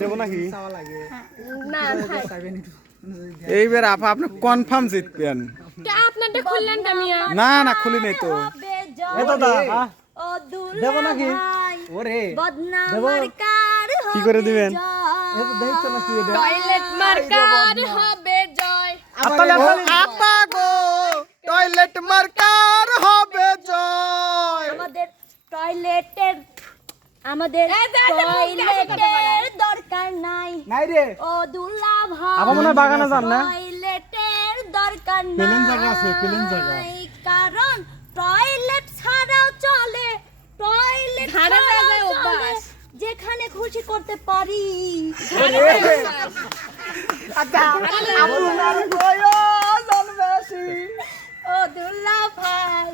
দেবো নাকি? এইবার আপা আপনি কনফার্ম জিতবেন। আপনারটা খুললেন না না খুলি নেই তো। এ দাদা? ও দুলা দেবো নাকি? ওরে বদনামার কি করে দিবেন? জয়। এ তো দেখছ না টয়লেট মার্কার হবে জয়। আপা গো। টয়লেট মার্কার হবে জয়। আমাদের টয়লেটের আমাদের এই যে, এই যে, মুখ দিয়ে আসে কথা বলে। টয়লেটের দরকার নাই রে। ও দুলা ভাই আবার মনে বাগানে যান না? টয়লেটের দরকার নাই প্লেন জায়গা আছে, প্লেন জায়গা। কারণ টয়লেট ছাড়াও চলে। টয়লেট যায় অভ্যাস। যেখানে খুশি করতে পারি। আপনার বেশি। ও দুলা ভাই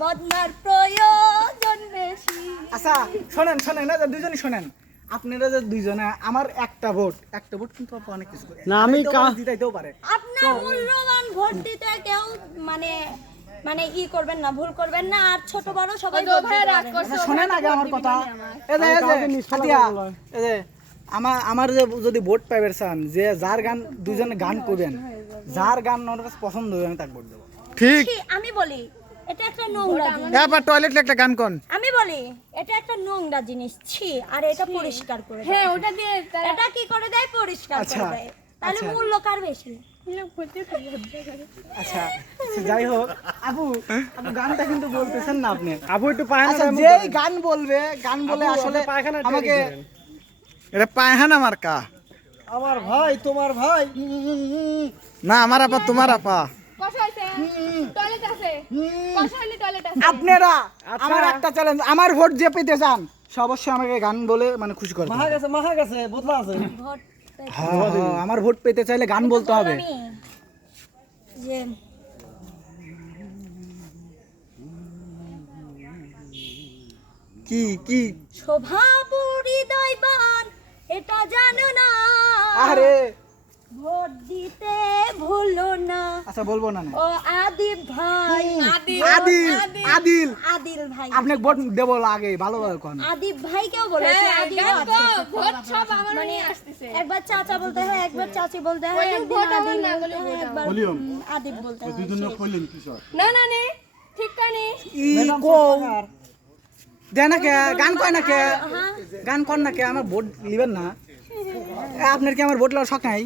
বদনার প্রয়োজন বেশি। আচ্ছা শোনেন শোনেন না দুইজনই শোনেন। আপনারা যে দুইজনে আমার একটা ভোট একটা ভোট কিন্তু অনেক কিছু না, আমি জিতাইতেও পারে। আপনার মূল্যবান ভোট দিতে কেউ মানে মানে ই করবেন না ভুল করবেন না আর ছোট বড় সবাই শোনেন আগে আমার কথা। এই যে এই যে আমার আমার যে যদি ভোট পাইবার চান যে যার গান দুজনে গান করবেন যার গান কাছে পছন্দ হবে আমি তাকে ভোট দেবো। ঠিক। আমি বলি এটা একটা নোংরা। আপা টয়লেট একটা গান কোন আমি বলি এটা একটা নোংরা জিনিস। ছি আর এটা পরিষ্কার করে হ্যাঁ ওটা দিয়ে এটা কি করে দেয়? পরিষ্কার আচ্ছা, করে দেয়। তাহলে আচ্ছা। মূল্য কার বেশি? আচ্ছা যাই হোক। আপু আপু গানটা কিন্তু বলতেছেন না আপনি। আপু একটু যেই গান বলবে গান বলে আসলে আমাকে এটা পায়খানা মার্কা। আমার ভাই তোমার ভাই। না আমার আপা তোমার আপা। টয়লেট আছে। কষা টয়লেট আছে। আপনারা আমার একটা চ্যালেঞ্জ আমার ভোট যে পেতে চান সে অবশ্যই আমাকে গান বলে মানে খুশি করবে। মাহা গেছে মাহা গেছে বদলা আছে। ভোট পেতে হ্যাঁ, আমার ভোট পেতে চাইলে গান বলতে হবে। যে কি কি? স্বভাব হৃদয়বান এটা জানো না। আরে। ভোট দিতে ভুলো না। আচ্ছা বলব না না। ও আদিব ভাই আদিল আদিল আদিল ভাই। আপনি ভোট দেবো আগে ভালো ভালো কোন। আদিব ভাইকেও বলেছে হ্যাঁ, আদিব গান ভোট সব আমার নিয়ে আসতেছে। একবার চাচা বলতে হয় একবার চাচি বলতে হয় ওই একদিন ভোট আমার আদিল না বলতে বলে হয়, একবার আদিব বলতে হয় না না নে ঠিক কানি ই কো। দেয় না কে গান কয় না কে? হ্যাঁ। গান কর না কে আমার ভোট লিবেন না। আপনার কি আমার ভোট লওয়ার শখ নাই?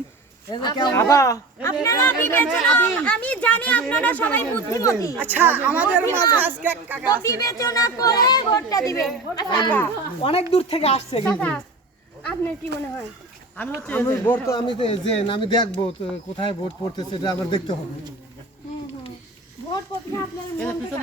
আমি জানি আপনারা সবাই বুদ্ধিমতী। আচ্ছা আমাদের মাঝে আজকে কাকা বিবেচনা করে ভোটটা দিবেন। অনেক দূর থেকে আসছে কিন্তু। আপনার কি মনে হয়? আমি ভোট তো আমি যে আমি দেখব কোথায় ভোট পড়তেছে এটা আমার দেখতে হবে। ভোট পড়তে আপনার মন থেকে